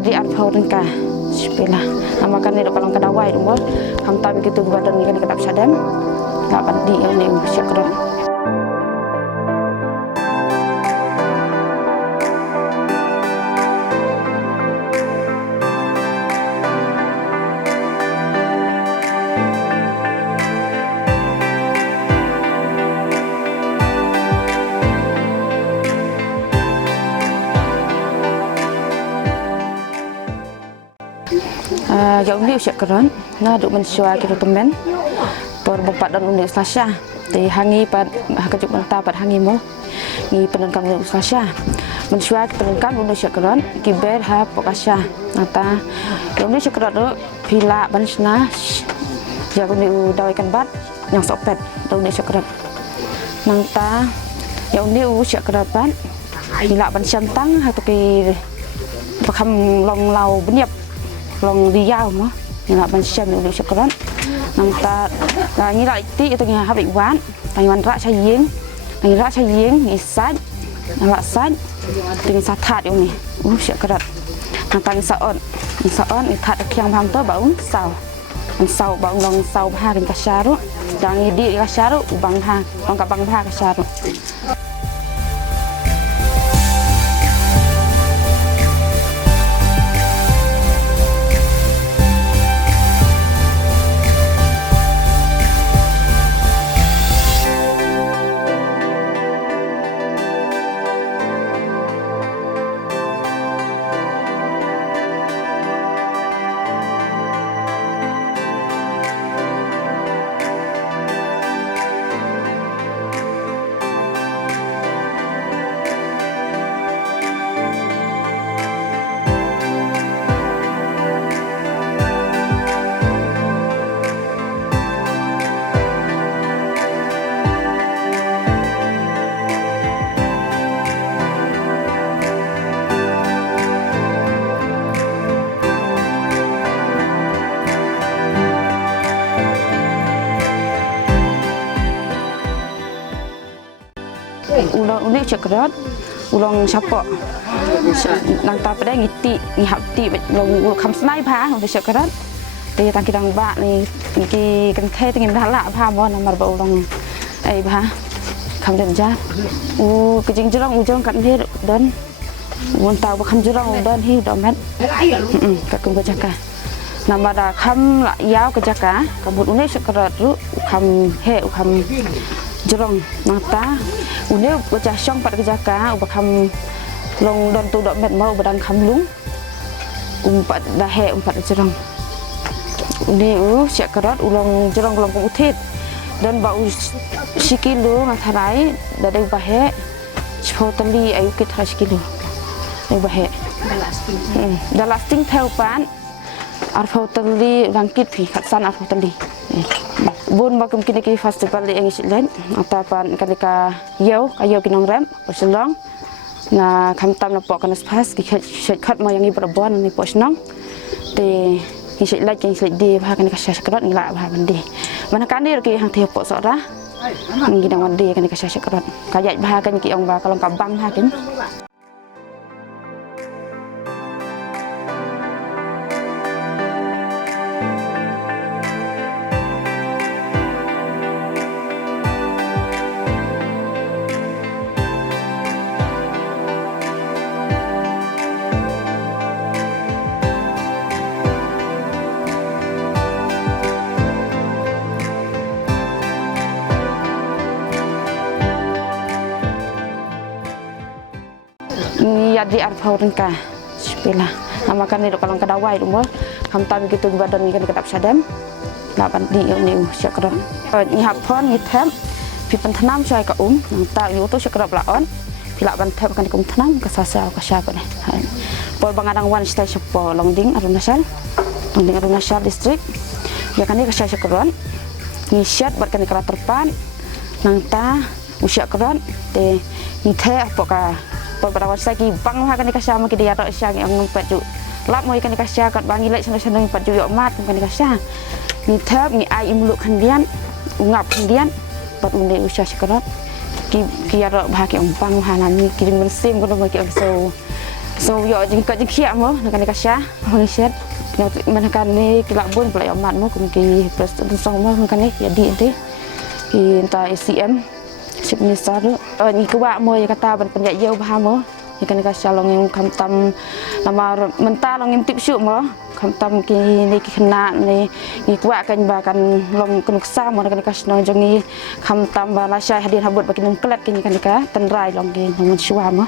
di arphaurenka sepela namakan ni kalau kadawai rumah hamta begitu badan ni kan kedap sadam tak pandi ni syakron jauh ni usia keren, nah duk mensyua kita temen, berbapak dan unik Selasa, di hangi pad kejuk mentah pad hangi mo, ni penengkam unik Selasa, mensyua penengkam unik usia keren, kiber ha pokasya, nata, jauh ni usia keren tu pila bansna, jago ni dawai kan bat, yang sopet, jauh ni usia keren, nanta, jauh ni usia keren bat, pila bansyam tang, atau ki, pakam long lau beniap. Long riau mah, ni lah macam ni udah syukuran. Nampak, ni lah itu ni habis wan, taiwan rak saying, ni sad, nampak sad, dengan satat yang ni, syukuran. Nampak ni saon, ni tat kiang bang tu bau sau bau long sau bah dengan kasyaru, jangan di kasyaru, bang bah kasyaru. Ulang unik cekrat, ulang siapa? Nanta pada ngiti, ngihapti, ulang kamsnai bah, udah cekrat. Dia tangki dang bak ni, ki kenthe tingin dah lah bah, mau nomor ba ulang, bah, kamden jah. Kejing jerang ujung kat ni dan, tahu ba kam jerang dan hi domet. Kakung kejaka. Nama dah kam yau kejaka, kabut unik cekrat tu, kam jerong nata udah bocah syong pada kejaka ubah long don tu dok met mau badang kamlung umpat dahe umpat jerong ini siak kerat ulang jerong kelompok utit dan bau sikilo ngatarai dari bahe sepoteli ayu kita sikilo dari bahe dah lasting teupan arfoteli rangkit pi katsan arfoteli bun bakum kini ki festival yang isilen atapan kalika yau kayo kinong rem poselong na kamtam na po kanas pas ki khat mo yang ibrabon ni posnong te isilen ki isilen di bah kan kasyakrat ngila bah bandi mana kandir ki hang te po sora ngidang wandi kan kasyakrat kayat bah kan ki ong ba kalong kabang ha kin di arphaurenka sepela namakan ni kalau kadawai rumah hamta begitu badan ni kan kedap sadam tak pandi ni syakron ni hapon ni tem pi pentanam syai ka nang yu tu syakron laon pila ban tem kan kum tanam ka sasa ka syapa ni pol bangadang wan stai sepo longding arunasal district ya kan ni ka syakron ni syat bar kan kala terpan nang ta usyakron te ni the apa ka beberapa lagi bang lah kan dikasih sama kita ya tak yang baju lap mau ikan dikasih kat bangi lek sana baju yok mat kan dikasih ni tab ni ai imluk kandian ngap kandian buat mende usia sekerat ki ya tak bahagi bang halan ni kirim mesim kalau bagi so so yo jing ka jing khia mo kan ka sha hong set man kan ni ki la bun pla yo mat mo kum ki president song mo kan ni jadi ti ki ta ACM sip ni sa do ni ku wa mo ya kata ban pen ya ba mo ni kan ka sha long yang kam tam nama menta long yang tip syu mo kam tam ki ni ki khna ni ku wa kan ba kan long kun sa mo kan ka sno jong ni kam tam ba la sha hadin habut ba ki num klet ki ni kan ka tan rai long ki num shwa mo